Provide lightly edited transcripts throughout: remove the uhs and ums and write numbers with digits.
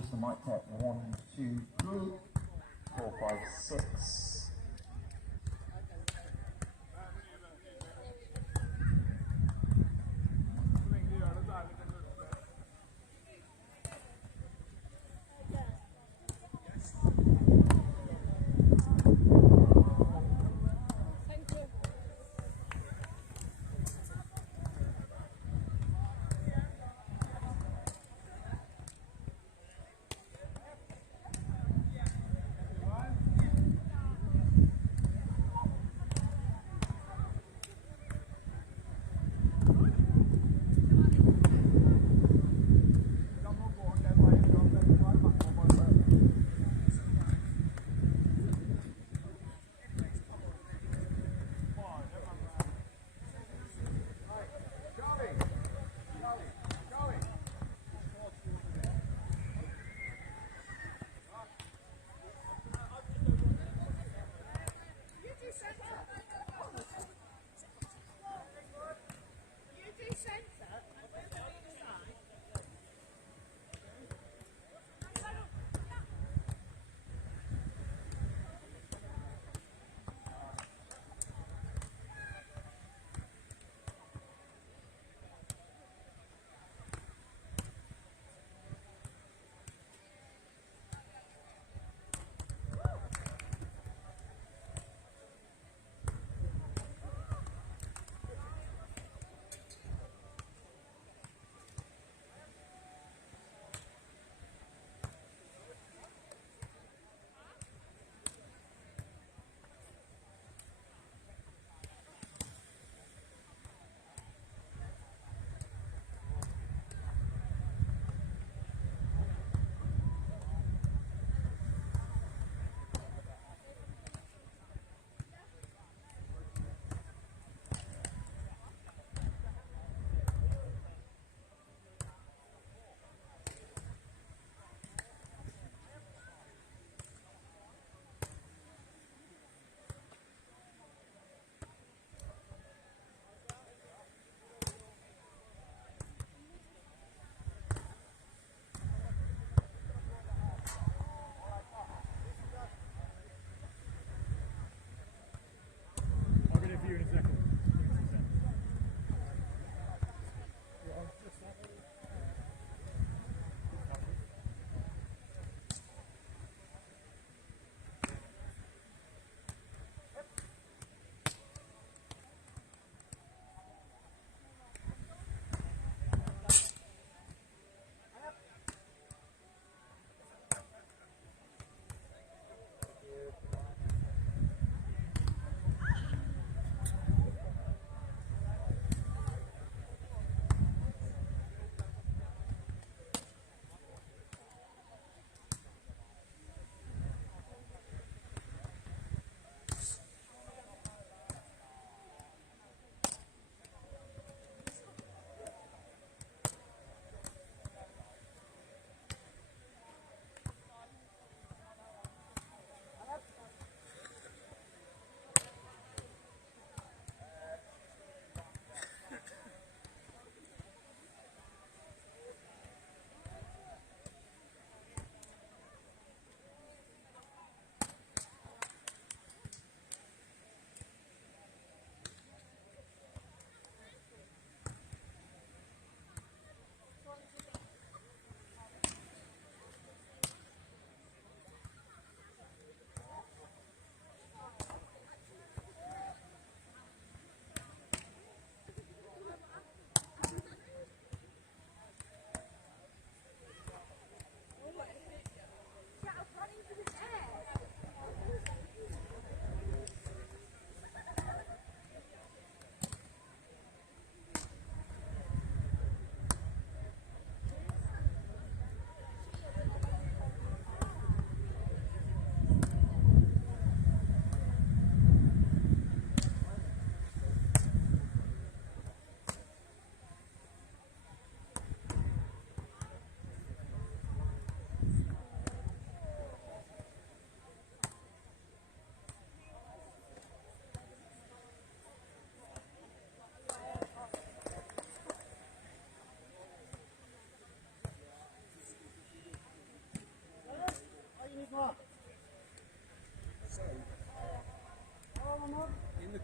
Just the mic check. 1, 2, 3, 4, 5, 6.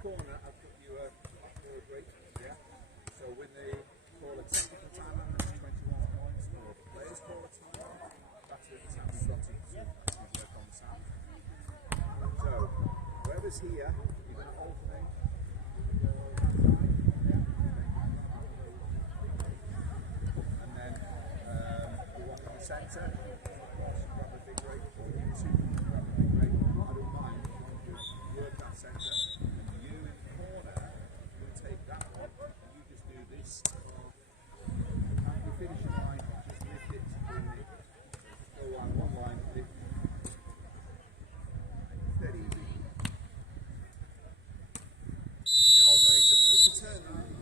corner, I've got you a break, yeah? So when they call a technical timeout, that's 21 points, or players call a timeout, that's the time we've got to work on the sound. So, whoever's here, you're going to alternate. And then you want in the centre, grab a big break, or you two grab a big break. I don't mind, just work that centre, and you in the corner, you take that one, and you just do this. And the finishing line, just lift it, bring it. Just go line, one line, lift. Dead easy. You can alternate them. If you turn around,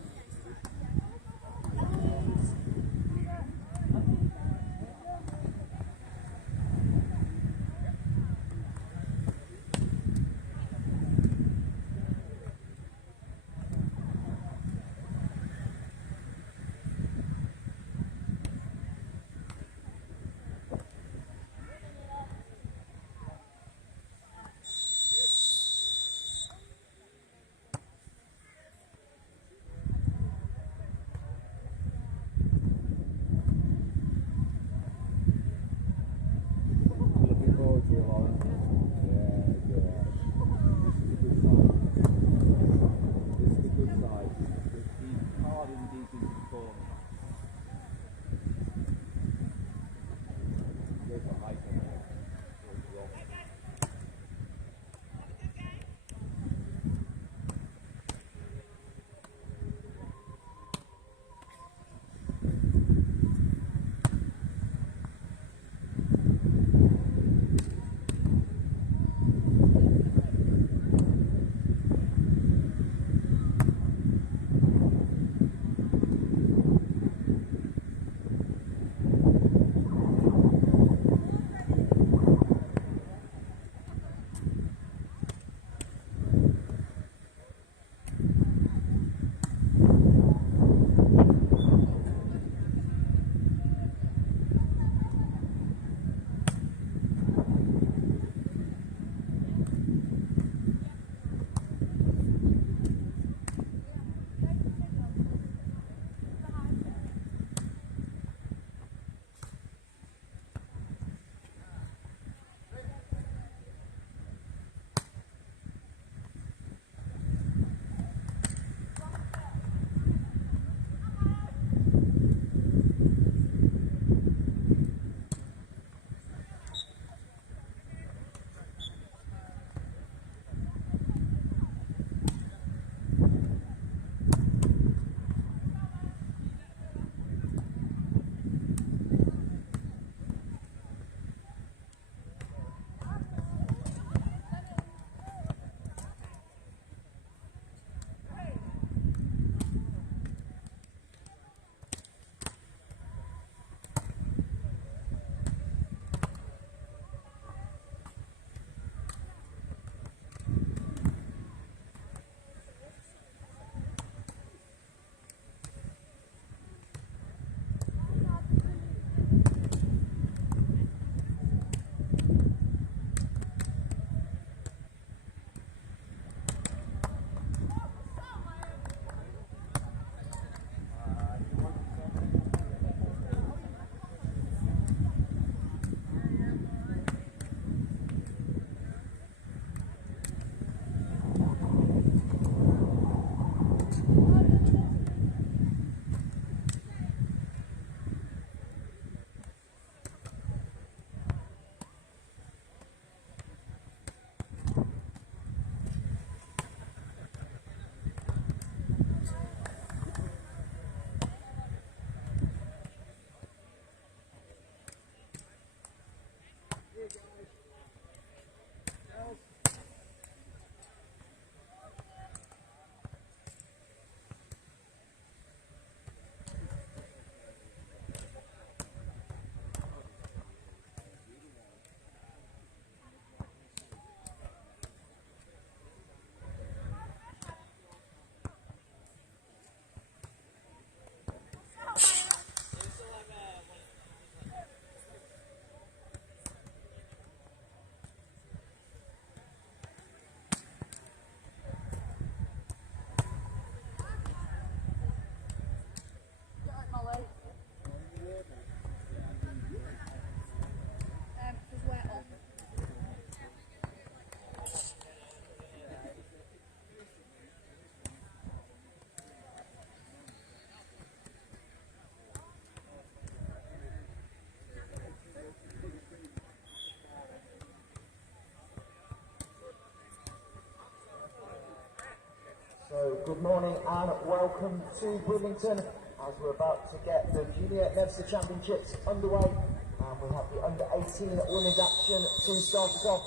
Good morning and welcome to Bridlington as we're about to get the Junior Nevza Championships underway, and we have the under-18 women's action to start us off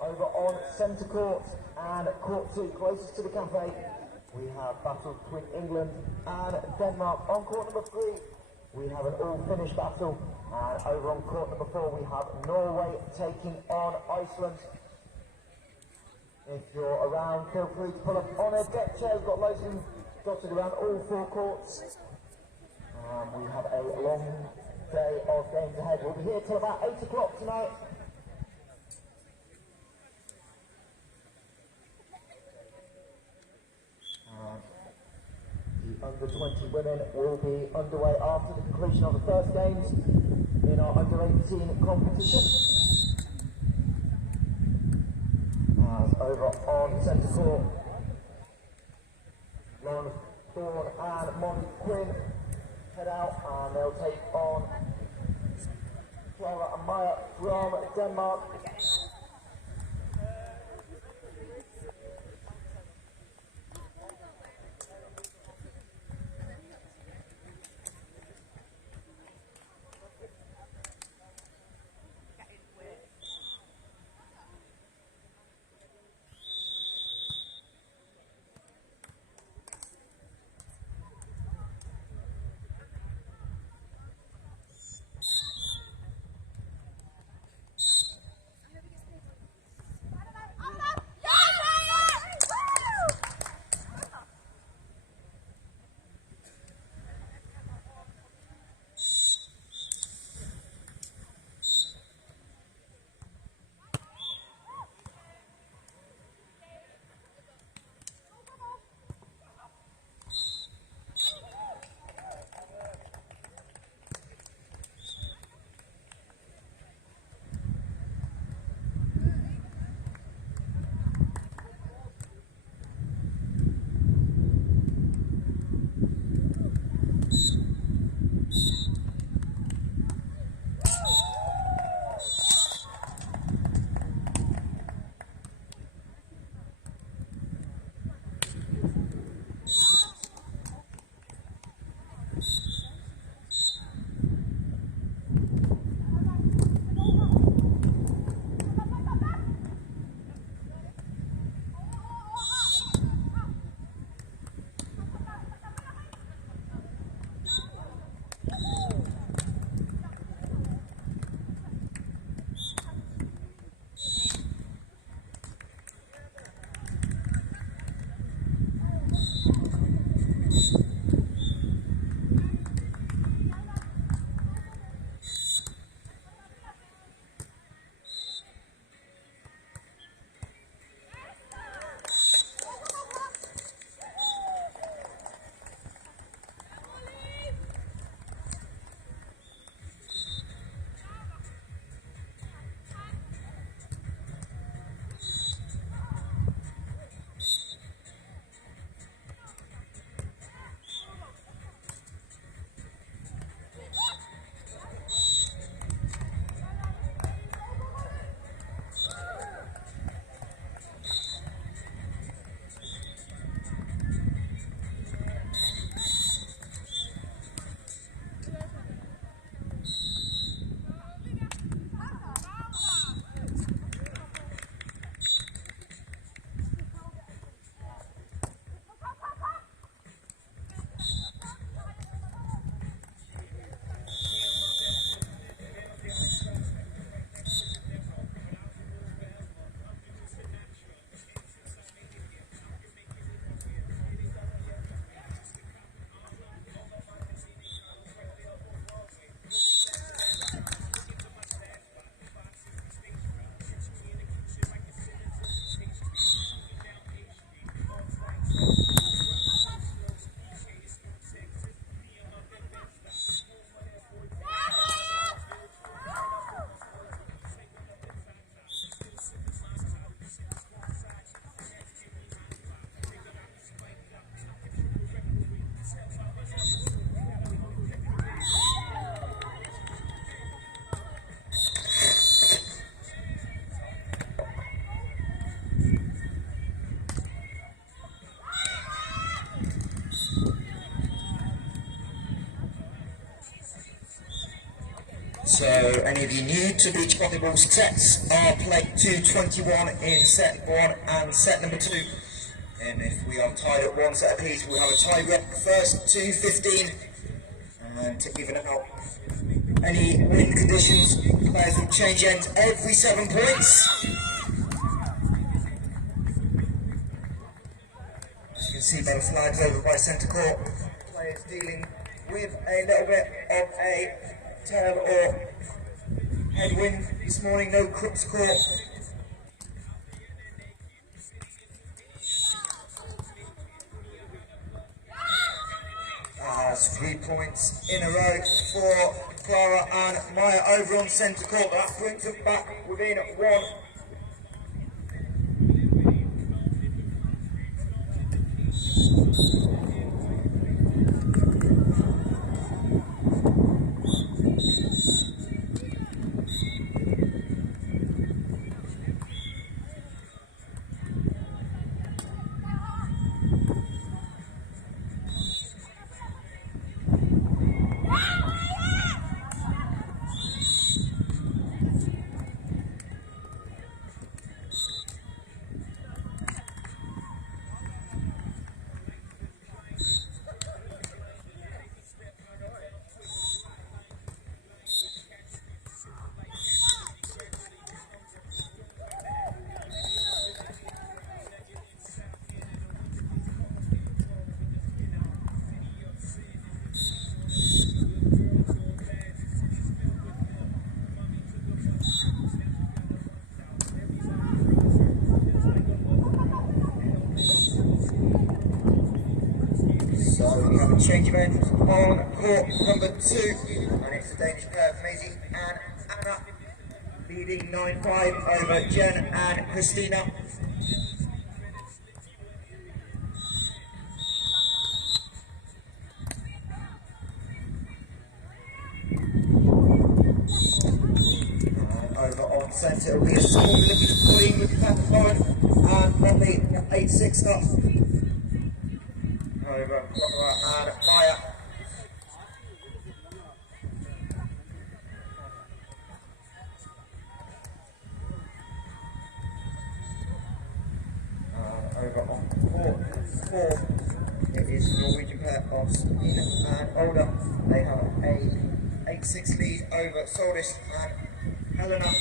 over on centre court and court 2 closest to the cafe. We have battle between England and Denmark. On court number 3 we have an all-Finnish battle, and over on court number 4 we have Norway taking on Iceland. If you're around, feel free to pull up on a deck chair. We've got loads of them dotted around all 4 courts. We have a long day of games ahead. We'll be here till about 8 o'clock tonight. The under-20 women will be underway after the completion of the first games in our under-18 competition. Over on centre court, Lauren Thorne and Molly Quinn head out, and they'll take on Clara and Maya from Denmark. So any of you new to beach volleyball, sets are played 2:21 in set 1 and set number 2. And if we are tied at one set apiece, we'll have a tie break first 2:15. And to even out any wind conditions, players will change ends every 7 points. As you can see by the flags over by centre court, players dealing with a little bit of a tail or headwind this morning, no Krist court. As 3 points in a row for Clara and Maya over on centre court. That brings us back within 1. So we have a change of ends on court number 2, and it's the Danish pair of Maisie and Anna, leading 9-5 over Jen and Christina. And over on centre will be a small little pudding with Pat Lauren and Motley, 8-6 stuff. Over Clara and Maya. Over on court 4, it is the Norwegian pair of Sabina and Olga. They have a 8-6 lead over Soldis and Helena.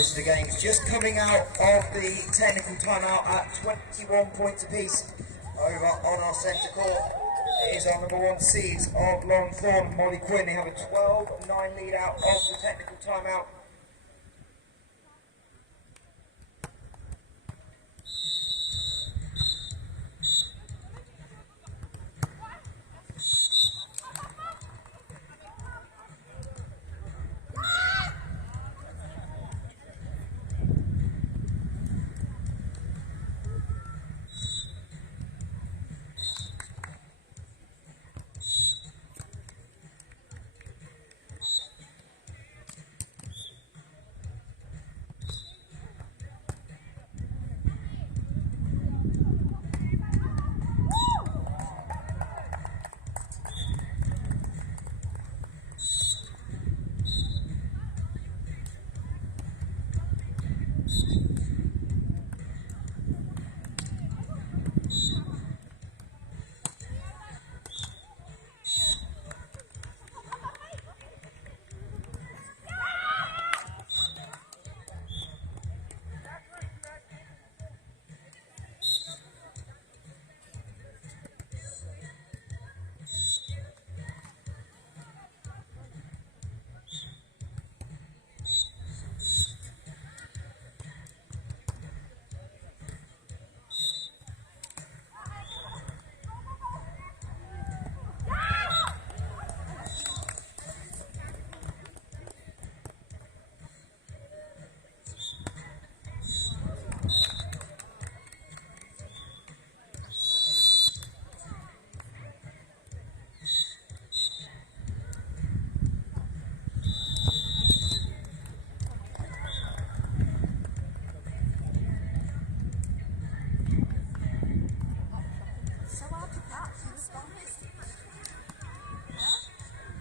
Mr. Games just coming out of the technical timeout at 21 points apiece over on our centre court. It is our number 1 seeds of Longthorn, Molly Quinn. They have a 12-9 lead out of the technical timeout.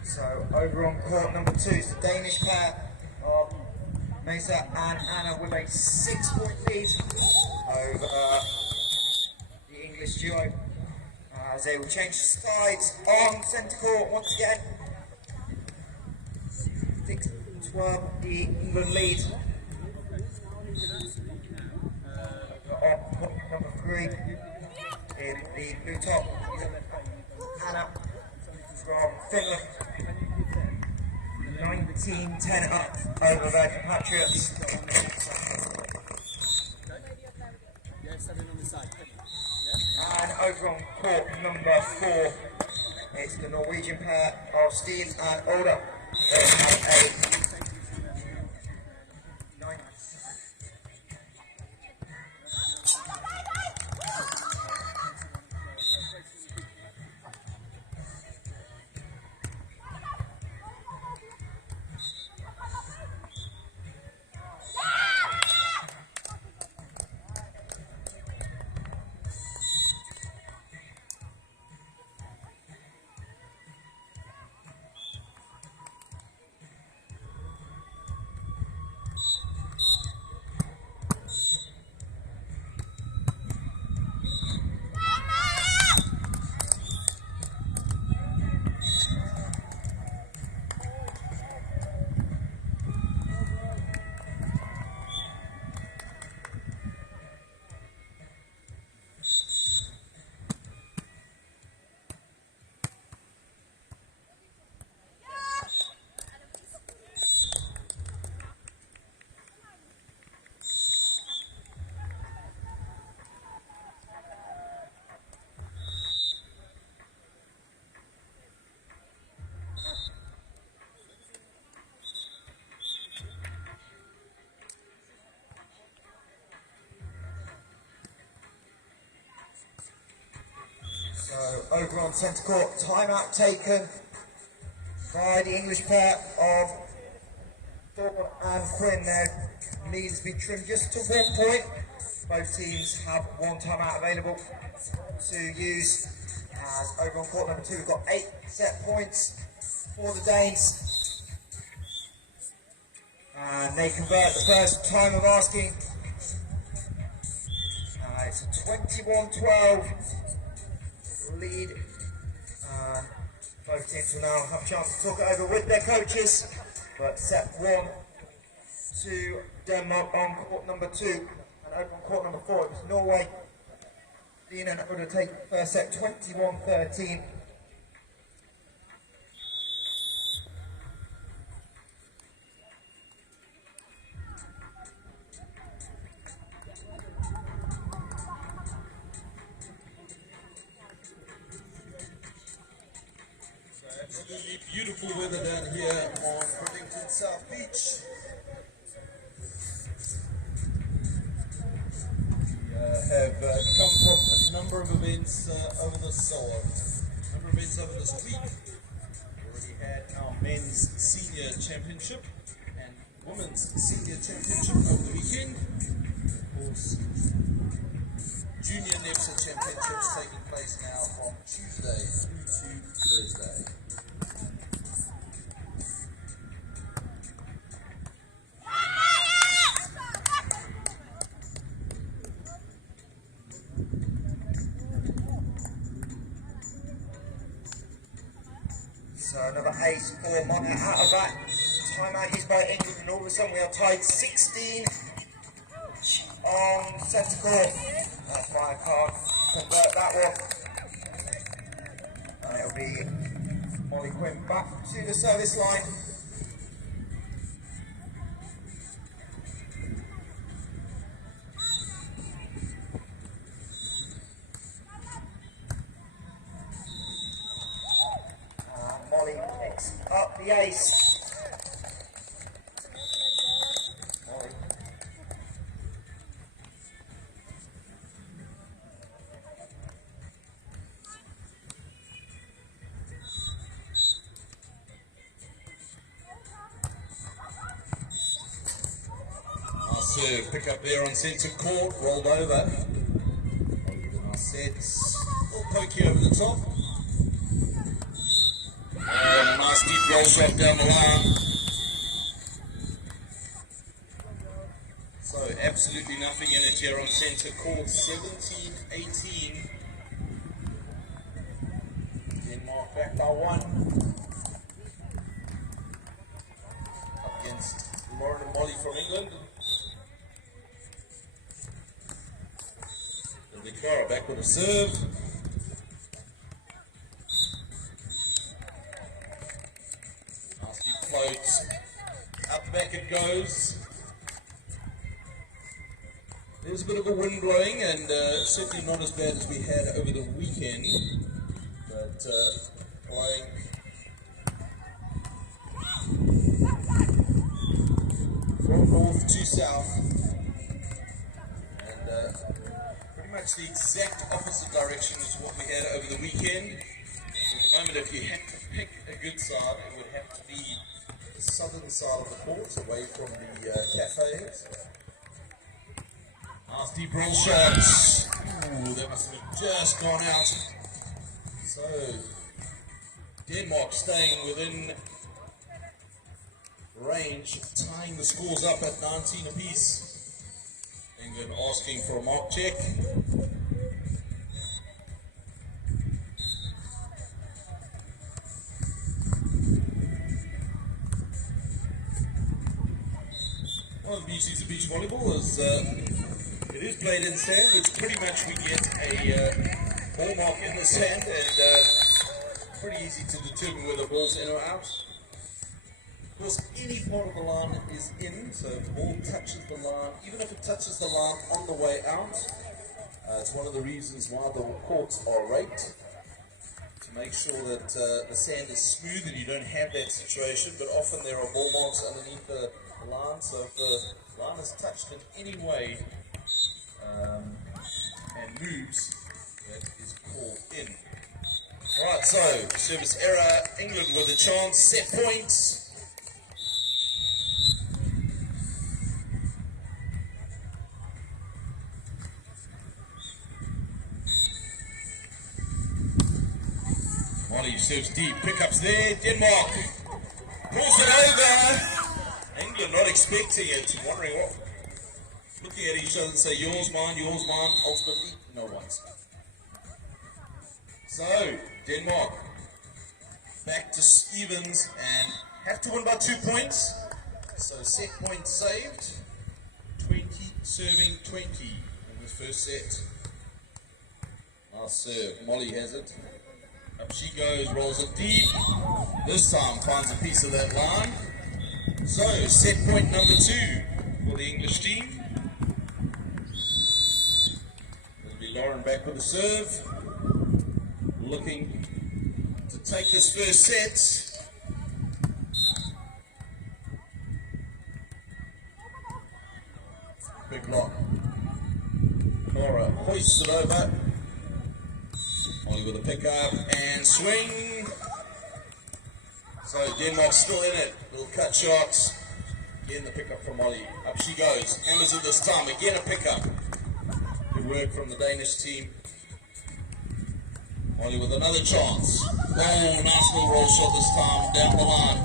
So over on court number 2 is the Danish pair of Nevza and Anna with a 6-point lead over the English duo as they will change sides on centre court once again. 6-12 the England lead. On court number 3 in the blue top, Anna from Finholth. 19-10 up over there for Patriots. And over on court number 4, it's the Norwegian pair of Steve and Oda. They have a 9. So over on centre court, timeout taken by the English pair of Thorne and Quinn. Their lead has been trimmed just to 1 point. Both teams have 1 timeout available to use. As over on court number 2, we've got 8 set points for the Danes. And they convert the first time of asking. It's a 21-12 lead. Both teams will now have a chance to talk it over with their coaches. But set 1 to Denmark on court number 2 and open court number 4. It was Norway. Dina going to take first set 21-13. Absolutely beautiful weather down here on Bridlington South Beach. We have come from a number of events over this week. We already had our men's senior championship and women's senior championship over the weekend. Of course, junior Nevza championships taking place now from Tuesday through to Thursday. So another ace for Monaco out of that. Timeout used by England, and all of a sudden we are tied 16 on centre court. That's why I can't convert that one. And it'll be Molly Quinn back to the service line. Molly picks up the ace. Molly. Nice pick up there on centre court, rolled over. Nice sets, a little pokey over the top. And a nice deep roll shot down the line. So absolutely nothing in it here on centre court. 17-18. Denmark back by 1. Up against Lauren and Molly from England. And Victoria back with a serve. Floats, up the back it goes. There's a bit of a wind blowing, and certainly not as bad as we had over the weekend, but blowing from north to south, and pretty much the exact opposite direction as what we had over the weekend. At the moment, if you had to pick a good side, it would have to be the southern side of the court, away from the cafes. Nice deep roll shots. Ooh, that must have just gone out. So, Denmark staying within range, tying the scores up at 19 apiece. England asking for a mark check. One of the beauties of beach volleyball is it is played in sand, which pretty much we get a ball mark in the sand, and pretty easy to determine whether the ball's in or out. Of course, any part of the line is in, so if the ball touches the line, even if it touches the line on the way out, it's one of the reasons why the courts are raked, to make sure that the sand is smooth and you don't have that situation, but often there are ball marks underneath the line, so if the line is touched in any way and moves, that is called in. Right, so service error, England with a chance, set points. Molly serves deep, pickups there, Denmark pulls it over. England not expecting it, wondering what, looking at each other and say, yours, mine, ultimately, no one's. So, Denmark back to Stevens and have to win by 2 points. So set point saved, 20 serving 20 in this first set. Nice serve, Molly has it. Up she goes, rolls it deep. This time finds a piece of that line. So set point number 2 for the English team. It'll be Lauren back with the serve. Looking to take this first set. Big lock. Nora hoists it over. Molly with a pick up and swing. So Denmark's still in it. Little cut shots. Again the pick up from Molly. Up she goes. Hammers it this time. Again a pick up. Good work from the Danish team. Molly with another chance. Oh, nice little roll shot this time down the line.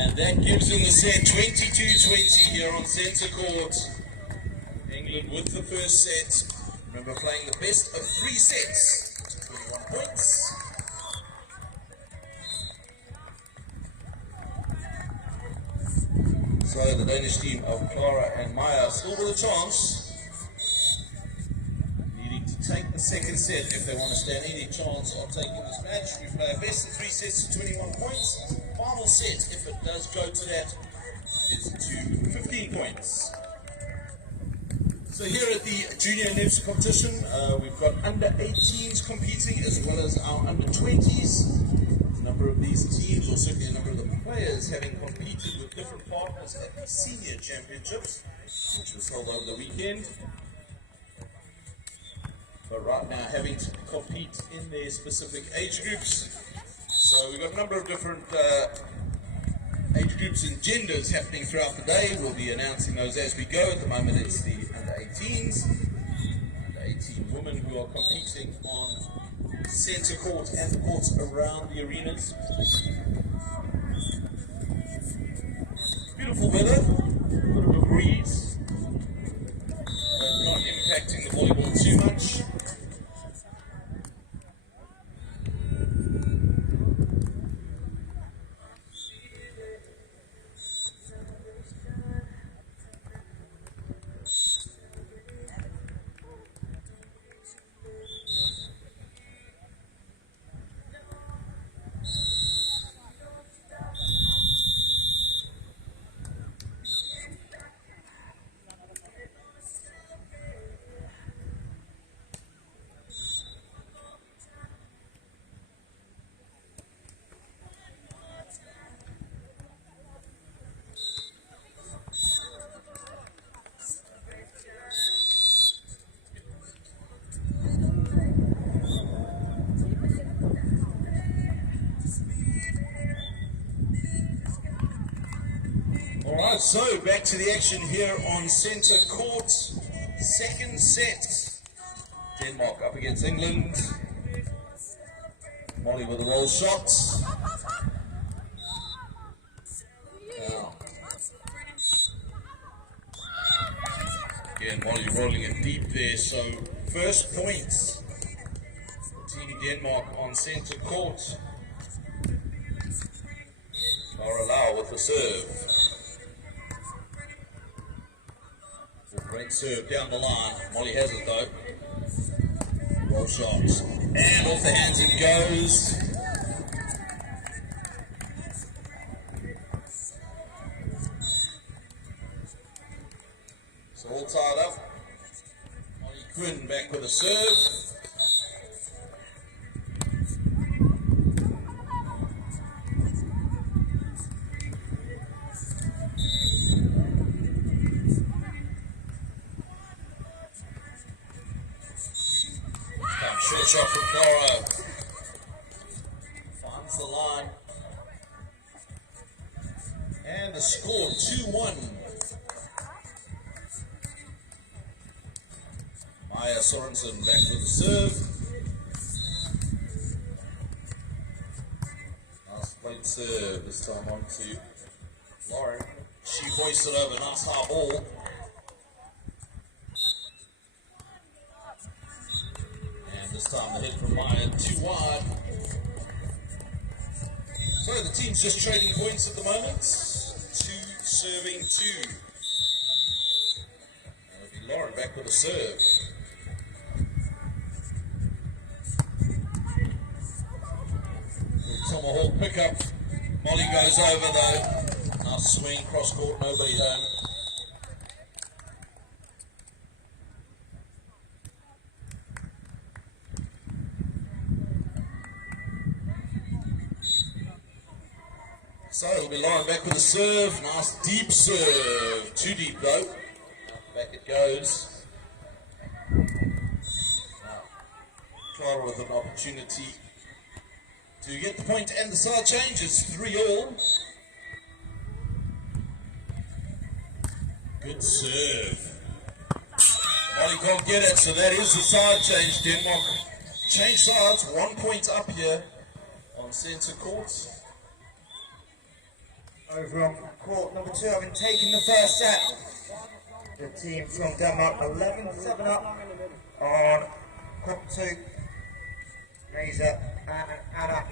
And that gives them the set 22-20 here on centre court. England with the first set. Remember playing the best of 3 sets. 21 points. So the Danish team of Clara and Maya still with a chance. Needing to take the second set if they want to stand any chance of taking this match. We play a best of 3 sets to 21 points. Final set, if it does go to that, is to 15 points. So here at the Junior Nevza competition, we've got under 18s competing as well as our under 20s. A number of these teams, or certainly a number of the players, having competed with different partners at the Senior Championships, which was held over the weekend. But right now having to compete in their specific age groups. So we've got a number of different age groups and genders happening throughout the day. We'll be announcing those as we go. At the moment it's the under 18s, under 18 women who are competing on centre court and the courts around the arenas. Beautiful weather, a bit of a breeze, but not impacting the volleyball too much. Alright, so back to the action here on centre court. Second set. Denmark up against England. Molly with a roll shot. Now, again, Molly rolling it deep there. So, first points. Team Denmark on centre court. Laura Lau with the serve. Great serve down the line. Molly has it though. Roll shots. And off the hands it goes. So all tied up. Molly Quinn back with a serve. Short shot from Clara. Finds the line. And the score 2-1. Maya Sorensen back with the serve. Nice plate serve. This time on to Lauren. She hoists it over. Nice high ball. This time the hit from Maya, too wide. So the team's just trading points at the moment. 2 serving 2. That'll be Lauren back with a serve. Tomahawk pickup. Molly goes over though. Nice swing, cross court, nobody home. So it'll be Lauren back with a serve. Nice deep serve. Too deep though. Back it goes. Now, Clara with an opportunity to get the point and the side changes. 3-all. Good serve. Molly can't get it, so that is the side change. Denmark change sides. 1 point up here on centre court. Over on court number 2, having taken the first set. The team from Denmark 11-7 up on court 2. Nevza and Anna.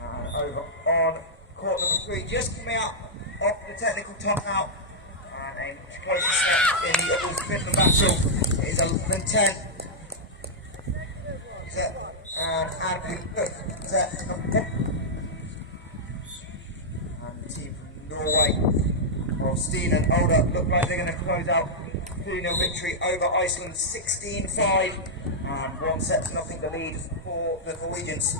And over on court number 3, just coming out of the technical timeout. And a much closer set in the other Finland battle. It is 11-10. Set and Anna set number 1. Team from Norway, well, Steen and Olda look like they're going to close out 2-0 victory over Iceland, 16-5, and 1-0 the lead for the Norwegians.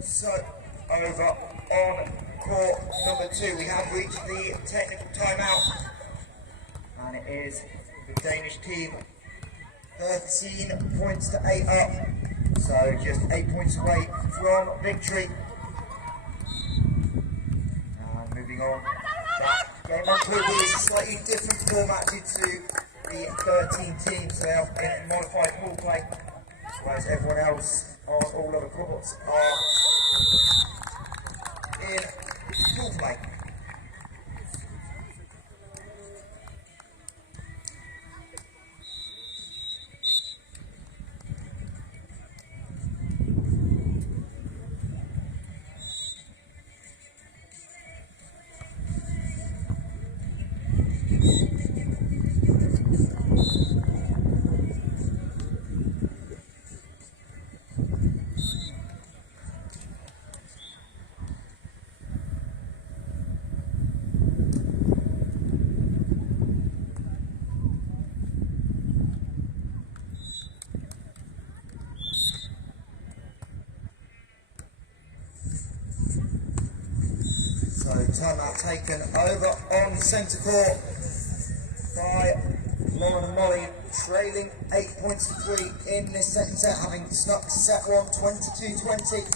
So, over on court number 2, we have reached the technical timeout, and it is the Danish team 13 points to 8 up, so just 8 points away from victory. And moving on, that game on pool B is a slightly different format due to the 13 teams. They are in modified pool play, whereas everyone else on all other courts are in pool play. Timeout taken over on centre court by Lauren and Molly, trailing 8 points to 3 in this second set, having snuck set 1 22-20.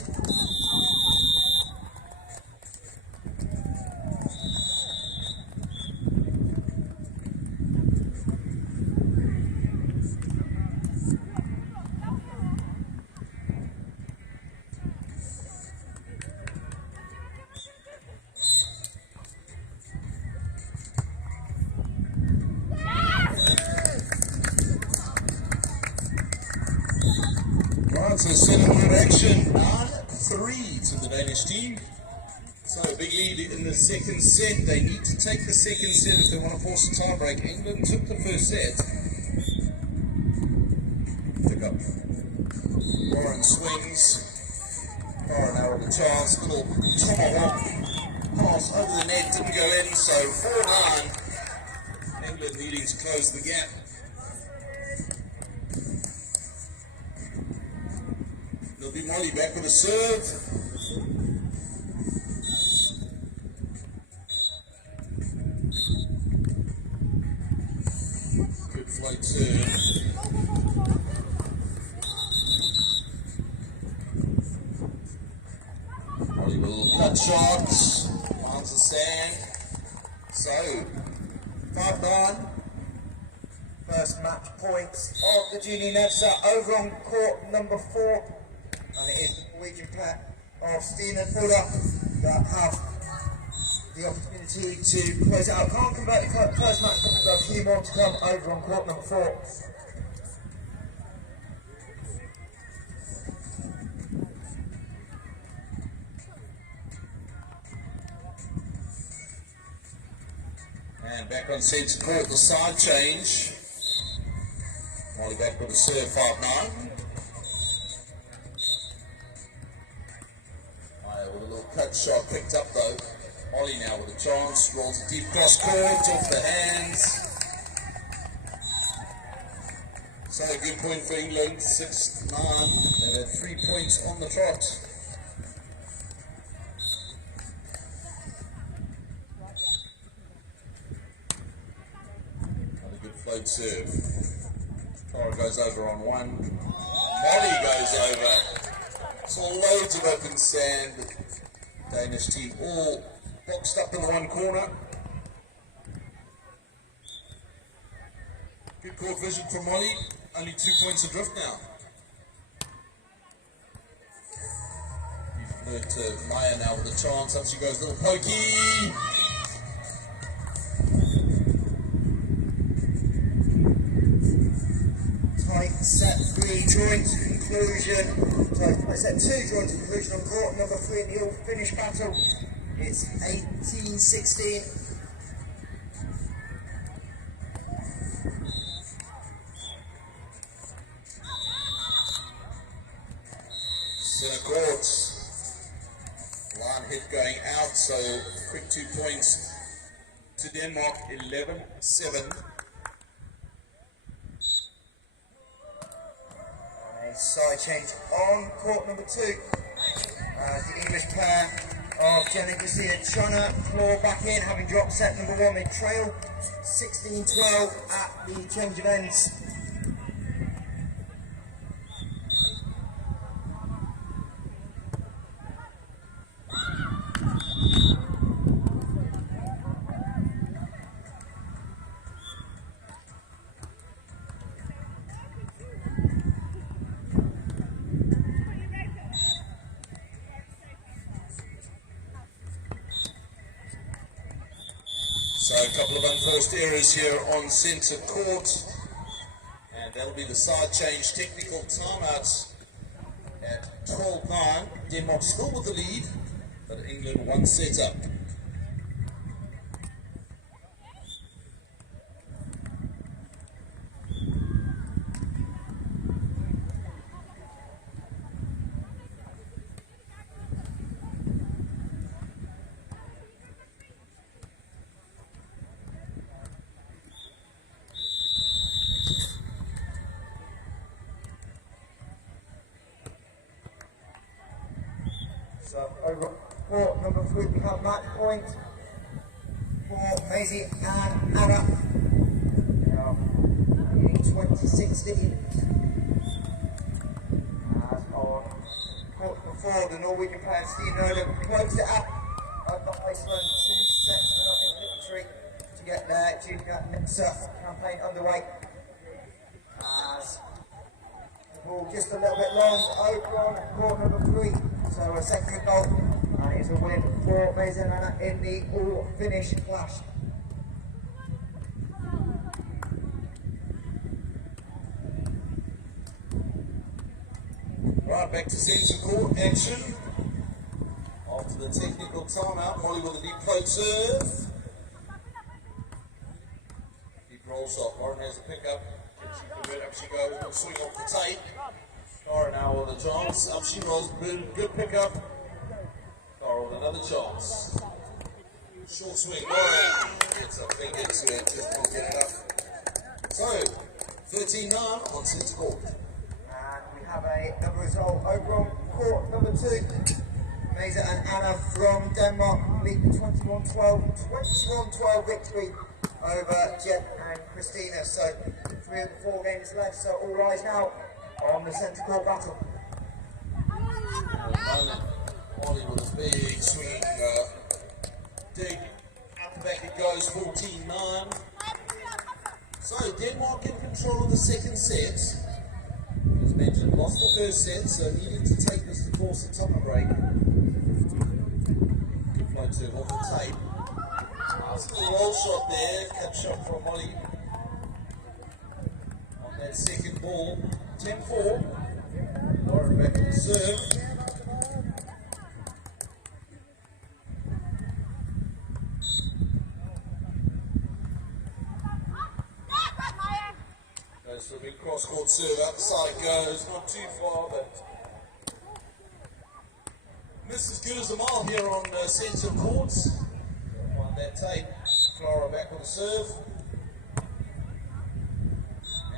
So 7-point action, 9-3 to the Danish team. So a big lead in the second set. They need to take the second set if they want to force a tie break. England took the first set. Pick up. Warren swings. Warren now with a chance. Little tomahawk pass over the net, didn't go in. So 4-9. England needing to close the gap. There'll be Molly back with a serve. Good flight serve. cut shot, finds the sand. So, 5-9. First match points of the junior Nevza over on court number 4, and it is the Norwegian pair of Steen and Ulla that have the opportunity to close it out. Can't convert the first match, but we've got a few more to come over on court number 4. And back on centre court, the side change. Molly back with the serve, 5-9. With a little cut shot picked up though. Molly now with a chance, rolls a deep cross court, off the hands. So a good point for England, 6-9. They've had 3 points on the trot. Another good float serve. Tara goes over on 1. Molly goes over. Saw loads of open sand. The Danish team all boxed up in the one corner. Good court vision from Molly. Only 2 points adrift now. You've moved to Maya now with a chance. Up she goes, little pokey. Tight set 3 drawing to conclusion. Sorry, set 2 drawing to conclusion on court number 3 in the all-finish battle. It's 18-16. Center court. Line hit going out, so quick 2 points to Denmark, 11-7. Side change on court number 2. The English pair of Jen and Christina trying to claw back in, having dropped set number 1. They trail 16-12 at the change of ends. So a couple of unforced errors here on centre court, and that'll be the side change. Technical timeouts at 12-9. Denmark still with the lead, but England 1 set up. So over court number 3 we have match point for Maisie and Anna. In 2016. As on court number 4, the Norwegian player Steen Ulla closed it up at the Iceland 2-0 victory to get their junior Nevza campaign underway. As the ball just a little bit long over on court number 3. So a second goal, and it's a win for Maisie and Anna in the all-finish clash. Right, back to centre court action. After the technical timeout, Molly with a deep float serve. Deep roll shot. Warren has a pick up. Up she goes, will swing off the tape. Cara now with a chance. Up she rolls. Good pick up. Cara with another chance. Short swing. Warren gets a finger to it. Just won't get it up. So, 13-9 on centre court. We have another result over on court number 2. Maisie and Anna from Denmark lead the 21-12 victory over Jen and Christina. So 3 of the 4 games left, so all eyes now on the centre court battle. Molly with a big swing. Dig. Out the back it goes, 14-9. So Denmark in control of the second set. As mentioned, lost the first set, so needed to take this to force a time break. Good flow turn off the tape. Nice little roll shot there, cut shot from Molly. On that second ball, 10-4. Lauren back on the serve. Goes for a big cross-court serve, outside goes, not too far, but this is good as a mile here on centre courts. On that tape, Clara back on the serve.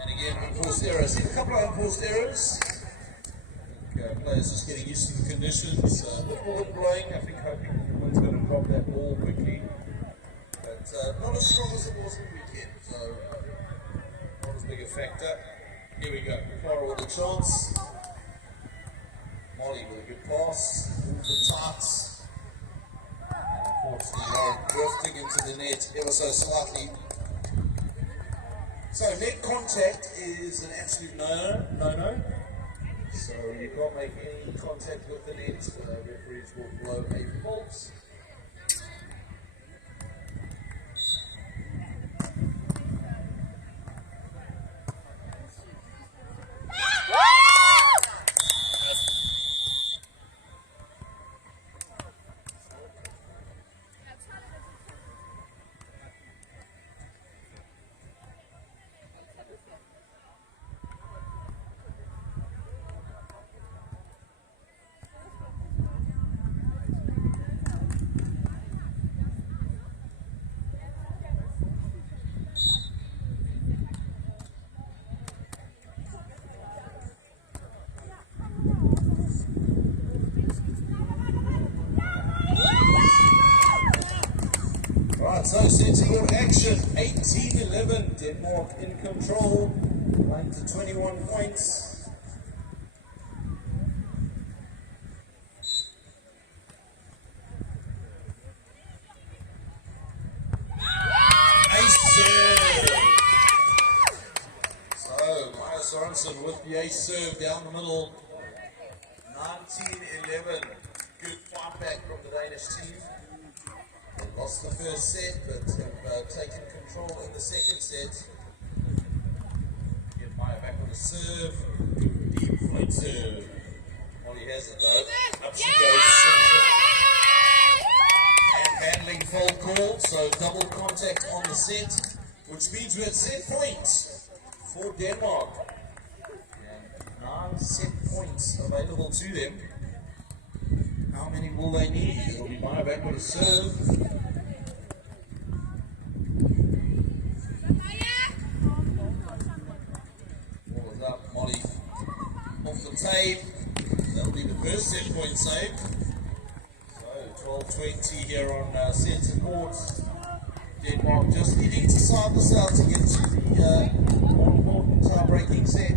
And again, unforced errors. Seen a couple of unforced errors. I think players just getting used to the conditions. A bit more wind blowing, I think hoping the wind's going to drop that ball quickly. But not as strong as it was in the weekend, so not as big a factor. Here we go, Clara with a chance. Molly with a good pass, all the tights. And unfortunately, Lauren drifting into the net ever so slightly. So net contact is an absolute no-no. So you can't make any contact with the net. Referees will blow a false. So Sigur action, 18-11, Denmark in control, 9 to 21 points. Ace serve. So Maya Sorensen with the ace serve down the middle, 19-11. Good fight back from the Danish team. They lost the first set, but have taken control in the second set. Get Maya back on the serve. Deep flight serve. Molly has it though. Up she goes. And handling foul call, so double contact on the set, which means we're at set points for Denmark. And 9 set points available to them. How many will they need? It'll be Maya back with a serve. Ball is up, Molly off the tape. That'll be the first set point save. So 12-20 here on centre court. Denmark just needing to side this out to get to the more important tie-breaking set.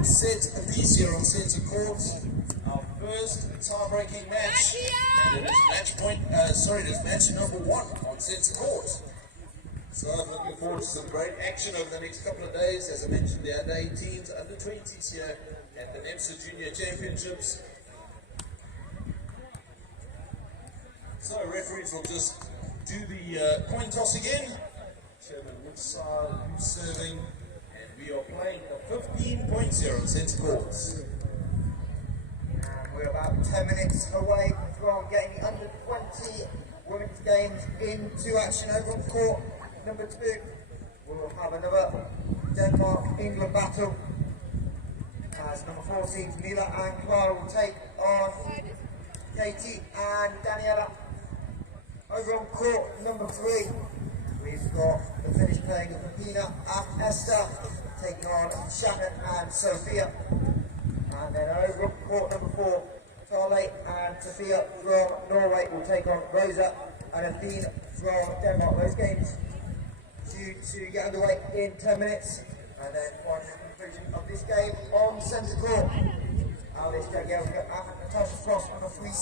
Set apiece here on centre court. Our first tie-breaking match, and it is it is match number 1 on centre court. So I'm looking forward to some great action over the next couple of days. As I mentioned, the under 18s, under 20s here at the Nevza Junior Championships. So referees will just do the coin toss again. Determine which side, who's serving. We are playing a 15 points here on centre courts. And we're about 10 minutes away from getting the under 20 women's games into action over on court number 2. We'll have another Denmark-England battle as number 14 Mila and Clara will take on Katie and Daniela. Over on court number 3, we've got the Finnish playing of Pina and Esther taking on Shannon and Sophia. And And then over court number 4, Tarley and Sophia from Norway will take on Rosa and Athene from Denmark. Those games due to get underway in 10 minutes. And then on the conclusion of this game on centre court, Alice Jagielka and Natasha Frost on a free